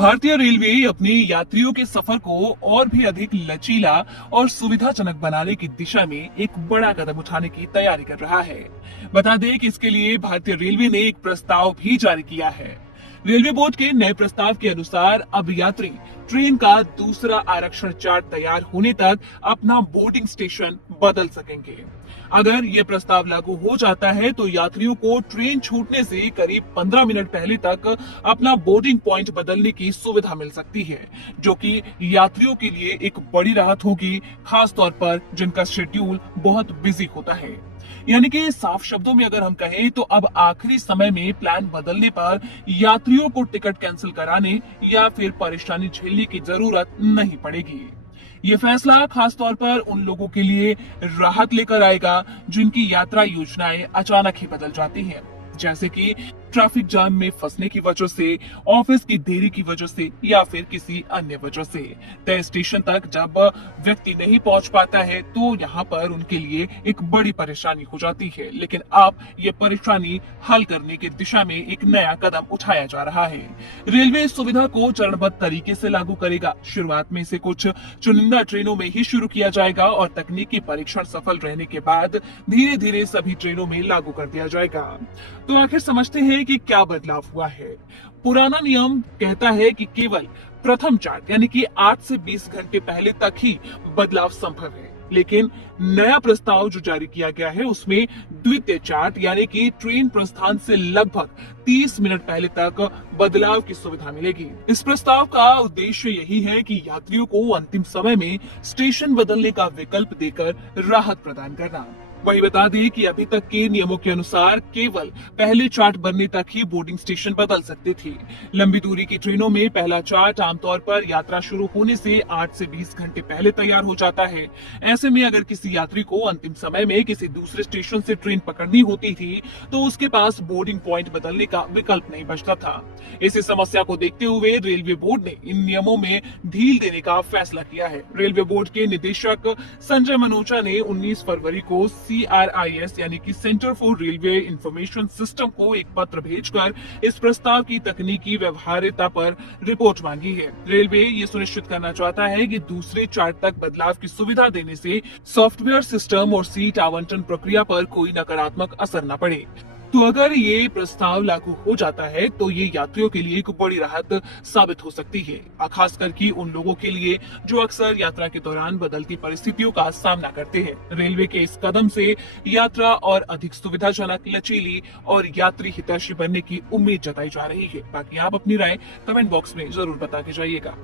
भारतीय रेलवे अपने यात्रियों के सफर को और भी अधिक लचीला और सुविधाजनक बनाने की दिशा में एक बड़ा कदम उठाने की तैयारी कर रहा है। बता दें कि इसके लिए भारतीय रेलवे ने एक प्रस्ताव भी जारी किया है। रेलवे बोर्ड के नए प्रस्ताव के अनुसार अब यात्री ट्रेन का दूसरा आरक्षण चार्ट तैयार होने तक अपना बोर्डिंग स्टेशन बदल सकेंगे। अगर ये प्रस्ताव लागू हो जाता है तो यात्रियों को ट्रेन छूटने से करीब 15 मिनट पहले तक अपना बोर्डिंग पॉइंट बदलने की सुविधा मिल सकती है, जो कि यात्रियों के लिए एक बड़ी राहत होगी, खास तौर पर जिनका शेड्यूल बहुत बिजी होता है। यानी कि साफ शब्दों में अगर हम कहें तो अब आखिरी समय में प्लान बदलने पर यात्रियों को टिकट कैंसिल कराने या फिर परेशानी झेलने की जरूरत नहीं पड़ेगी। ये फैसला खास तौर पर उन लोगों के लिए राहत लेकर आएगा जिनकी यात्रा योजनाएं अचानक ही बदल जाती हैं, जैसे कि ट्रैफिक जाम में फंसने की वजह से, ऑफिस की देरी की वजह से या फिर किसी अन्य वजह से। तय स्टेशन तक जब व्यक्ति नहीं पहुंच पाता है तो यहाँ पर उनके लिए एक बड़ी परेशानी हो जाती है, लेकिन अब ये परेशानी हल करने की दिशा में एक नया कदम उठाया जा रहा है। रेलवे इस सुविधा को चरणबद्ध तरीके से लागू करेगा। शुरुआत में इसे कुछ चुनिंदा ट्रेनों में ही शुरू किया जाएगा और तकनीकी परीक्षण सफल रहने के बाद धीरे धीरे सभी ट्रेनों में लागू कर दिया जाएगा। तो आखिर समझते हैं कि क्या बदलाव हुआ है। पुराना नियम कहता है कि केवल प्रथम चार्ट यानी कि 8 से 20 घंटे पहले तक ही बदलाव संभव है, लेकिन नया प्रस्ताव जो जारी किया गया है उसमें द्वितीय चार्ट यानी कि ट्रेन प्रस्थान से लगभग 30 मिनट पहले तक बदलाव की सुविधा मिलेगी। इस प्रस्ताव का उद्देश्य यही है कि यात्रियों को अंतिम समय में स्टेशन बदलने का विकल्प देकर राहत प्रदान करना। वही बता दें कि अभी तक के नियमों के अनुसार केवल पहले चार्ट बनने तक ही बोर्डिंग स्टेशन बदल सकते थे। लंबी दूरी की ट्रेनों में पहला चार्ट आमतौर पर यात्रा शुरू होने से 8 से 20 घंटे पहले तैयार हो जाता है। ऐसे में अगर किसी यात्री को अंतिम समय में किसी दूसरे स्टेशन से ट्रेन पकड़नी होती थी तो उसके पास बोर्डिंग पॉइंट बदलने का विकल्प नहीं बचता था। इसी समस्या को देखते हुए रेलवे बोर्ड ने इन नियमों में ढील देने का फैसला किया है। रेलवे बोर्ड के निदेशक संजय मनोचा ने 19 फरवरी को CRIS यानी कि centre for railway information system को एक पत्र भेजकर इस प्रस्ताव की तकनीकी व्यवहार्यता पर रिपोर्ट मांगी है। रेलवे ये सुनिश्चित करना चाहता है कि दूसरे चार्ट तक बदलाव की सुविधा देने से सॉफ्टवेयर सिस्टम और सीट आवंटन प्रक्रिया पर कोई नकारात्मक असर न पड़े। तो अगर ये प्रस्ताव लागू हो जाता है तो ये यात्रियों के लिए एक बड़ी राहत साबित हो सकती है, खासकर कि उन लोगों के लिए जो अक्सर यात्रा के दौरान बदलती परिस्थितियों का सामना करते हैं। रेलवे के इस कदम से यात्रा और अधिक सुविधाजनक, लचीली और यात्री हितैषी बनने की उम्मीद जताई जा रही है। बाकी आप अपनी राय कमेंट बॉक्स में जरूर बता के जाइएगा।